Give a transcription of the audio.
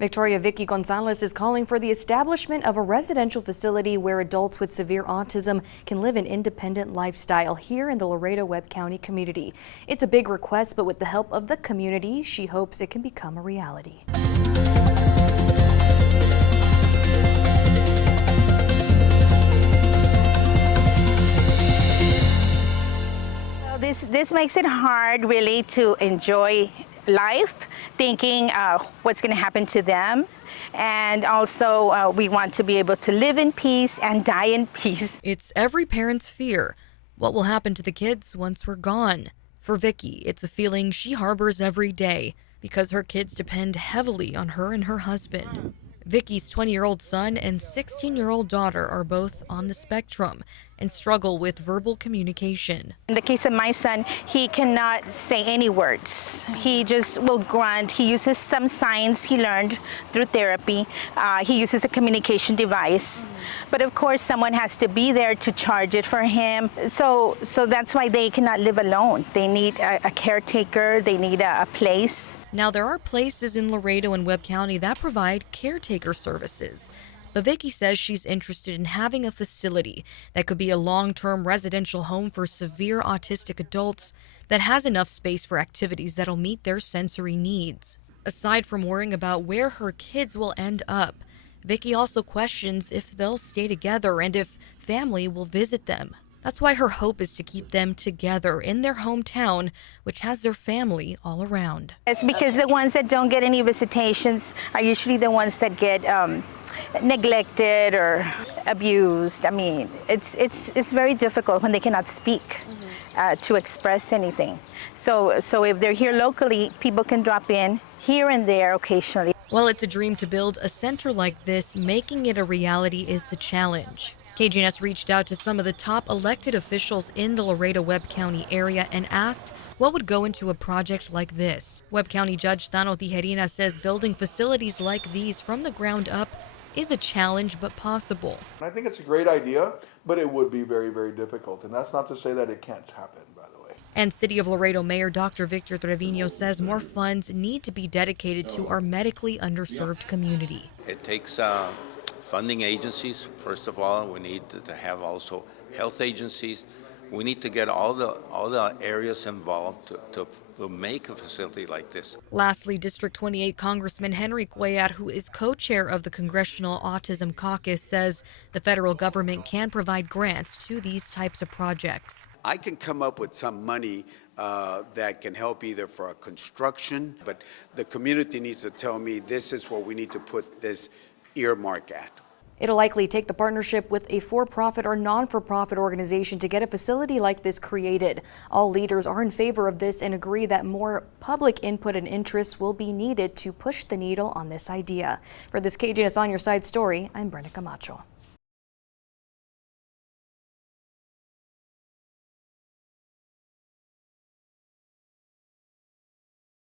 Victoria Vicky Gonzalez is calling for the establishment of a residential facility where adults with severe autism can live an independent lifestyle here in the Laredo-Webb County community. It's a big request, but with the help of the community, she hopes it can become a reality. This makes it hard really to enjoy life, thinking what's going to happen to them. And also we want to be able to live in peace and die in peace. It's every parent's fear. What will happen to the kids once we're gone? For Vicky, it's a feeling she harbors every day because her kids depend heavily on her and her husband. Vicky's 20-year-old son and 16-year-old daughter are both on the spectrum and struggle with verbal communication. In the case of my son, he cannot say any words. He just will grunt. He uses some signs he learned through therapy. He uses a communication device. But of course, someone has to be there to charge it for him. So that's why they cannot live alone. They need a caretaker. They need a place. Now, there are places in Laredo and Webb County that provide caretaker services. But Vicky says she's interested in having a facility that could be a long-term residential home for severe autistic adults that has enough space for activities that'll meet their sensory needs. Aside from worrying about where her kids will end up, Vicky also questions if they'll stay together and if family will visit them. That's why her hope is to keep them together in their hometown, which has their family all around. It's because the ones that don't get any visitations are usually the ones that get neglected or abused. I mean, it's very difficult when they cannot speak to express anything. So if they're here locally, people can drop in here and there occasionally. While it's a dream to build a center like this, making it a reality is the challenge. KGNS reached out to some of the top elected officials in the Laredo-Webb County area and asked what would go into a project like this. Webb County Judge Thano Tijerina says building facilities like these from the ground up is a challenge but possible. I think it's a great idea, but it would be very, very difficult. And that's not to say that it can't happen, by the way. And City of Laredo Mayor Dr. Victor Trevino says more funds need to be dedicated to our medically underserved community. It takes funding agencies. First of all, we need to have also health agencies. We need to get all the areas involved to make a facility like this. Lastly, District 28 Congressman Henry Cuellar, who is co-chair of the Congressional Autism Caucus, says the federal government can provide grants to these types of projects. I can come up with some money that can help either for a construction, but the community needs to tell me this is what we need to put this earmark at. It'll likely take the partnership with a for-profit or non-for-profit organization to get a facility like this created. All leaders are in favor of this and agree that more public input and interest will be needed to push the needle on this idea. For this KGNS On Your Side story, I'm Brenda Camacho.